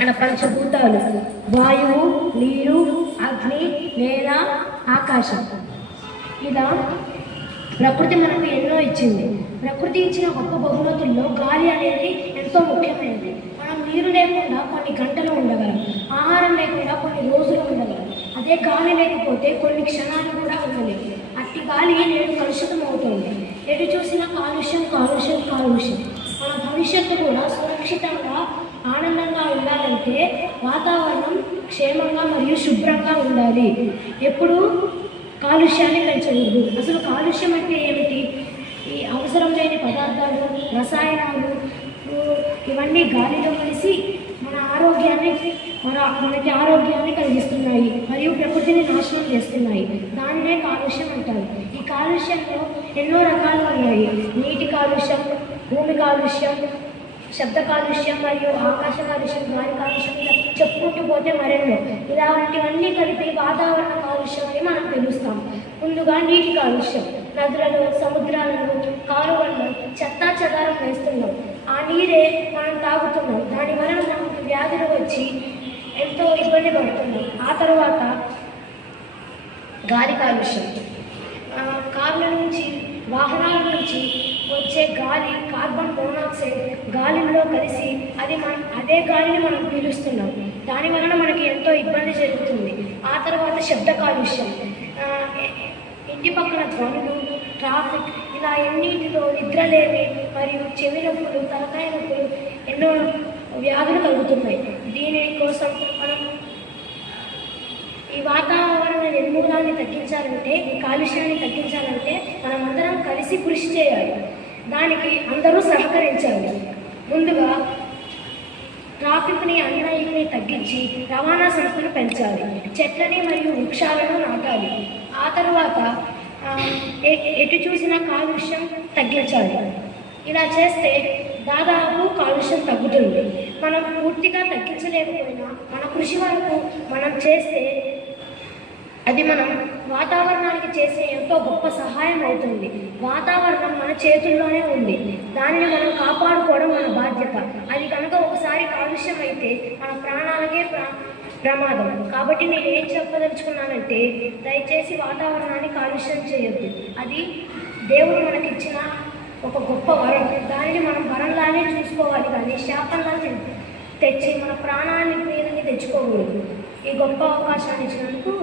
మన పంచభూతాలు. వాయువు నీరు అగ్ని నేల ఆకాశం. ఇలా ప్రకృతి మనకు ఎన్నో ఇచ్చింది. ప్రకృతి ఇచ్చిన గొప్ప బహుమతుల్లో గాలి అనేది ఎంతో ముఖ్యమైనది. మనం నీరు లేకుండా కొన్ని గంటలు ఉండగలం. ఆహారం లేకుండా కొన్ని రోజులు ఉండగలం. అదే గాలి లేకపోతే కొన్ని క్షణాలు కూడా ఉండలేము అట్టి గాలి నేడు కలుషితం అవుతుంది. ఎటు చూసిన కాలుష్యం కాలుష్యం కాలుష్యం. మన భవిష్యత్తు కూడా సురక్షితంగా ఆనందంగా ఉండాలంటే వాతావరణం క్షేమంగా మరియు శుభ్రంగా ఉండాలి. ఎప్పుడు కాలుష్యాన్ని పెంచకూడదు. అసలు కాలుష్యం అంటే ఏమిటి? ఈ అవసరం లేని పదార్థాలు రసాయనాలు ఇవన్నీ గాలిలో కలిసి మన ఆరోగ్యాన్ని మన మనకి ఆరోగ్యాన్ని కలిగిస్తున్నాయి మరియు ప్రకృతిని నాశనం చేస్తున్నాయి. దానినే కాలుష్యం అంటారు. ఈ కాలుష్యంలో ఎన్నో రకాలు ఉన్నాయి. నీటి కాలుష్యం భూమి కాలుష్యం శబ్ద కాలుష్యం మరియు ఆకాశ కాలుష్యం గాలి కాలుష్యం ఇలా చెప్పుకుంటూ పోతే మరెన్నో. ఇలాంటివన్నీ కలిపి వాతావరణ కాలుష్యం అని మనం పిలుస్తాం. ముందుగా నీటి కాలుష్యం. నదులలో సముద్రాలలో కాలువలను చెత్తా చెదారం వేస్తున్నాం. ఆ నీరే మనం తాగుతున్నాం. దాని వలన మనకు వ్యాధులు వచ్చి ఎంతో ఇబ్బంది పడుతున్నాం. ఆ తర్వాత గాలి కాలుష్యం. కార్ల నుంచి వాహనాల నుంచి వచ్చే గాలి కార్బన్ మోనాక్సైడ్ గాలిలో కలిసి అది మనం అదే గాలిని మనం పీలుస్తున్నాం. దాని వలన మనకి ఎంతో ఇబ్బంది జరుగుతుంది. ఆ తర్వాత శబ్ద కాలుష్యం. ఇంటి పక్కన ధ్వనులు ట్రాఫిక్ ఇలా ఎన్నింటిలో నిద్రలేమి మరియు చెవి నొప్పులు తలకాయ నొప్పులు ఎన్నో వ్యాధులు కలుగుతున్నాయి. దీని కోసం మనం ఈ వాతావరణ నిర్మూలాన్ని తగ్గించాలంటే ఈ కాలుష్యాన్ని తగ్గించాలంటే మనం అందరం కలిసి కృషి చేయాలి. దానికి అందరూ సహకరించాలి ముందుగా ట్రాఫిక్ని అన్యాయాన్ని తగ్గించి రవాణా సంస్థను పెంచాలి. చెట్లని మరియు వృక్షాలను నాటాలి. ఆ తర్వాత ఎ- ఎటు చూసినా కాలుష్యం తగ్గించాలి. ఇలా చేస్తే దాదాపు కాలుష్యం తగ్గుతుంది. మనం పూర్తిగా తగ్గించలేకపోయినా మన కృషి వరకు మనం చేస్తే అది మనం వాతావరణానికి చేసే ఎంతో గొప్ప సహాయం అవుతుంది. వాతావరణం మన చేతుల్లోనే ఉంది. దానిని మనం కాపాడుకోవడం మన బాధ్యత. అది కనుక ఒకసారి కాలుష్యం అయితే మన ప్రాణాలకే ప్రా ప్రమాదం. కాబట్టి నేను ఏం చెప్పదలుచుకున్నానంటే దయచేసి వాతావరణాన్ని కాలుష్యం చేయొద్దు. అది దేవుడు మనకిచ్చిన ఒక గొప్ప వరం. దానిని మనం వరంలానే చూసుకోవాలి కానీ శాపంలా తెచ్చి మన ప్రాణాన్ని మీదని తెచ్చుకోకూడదు. ఈ గొప్ప అవకాశాన్ని ఇచ్చినందుకు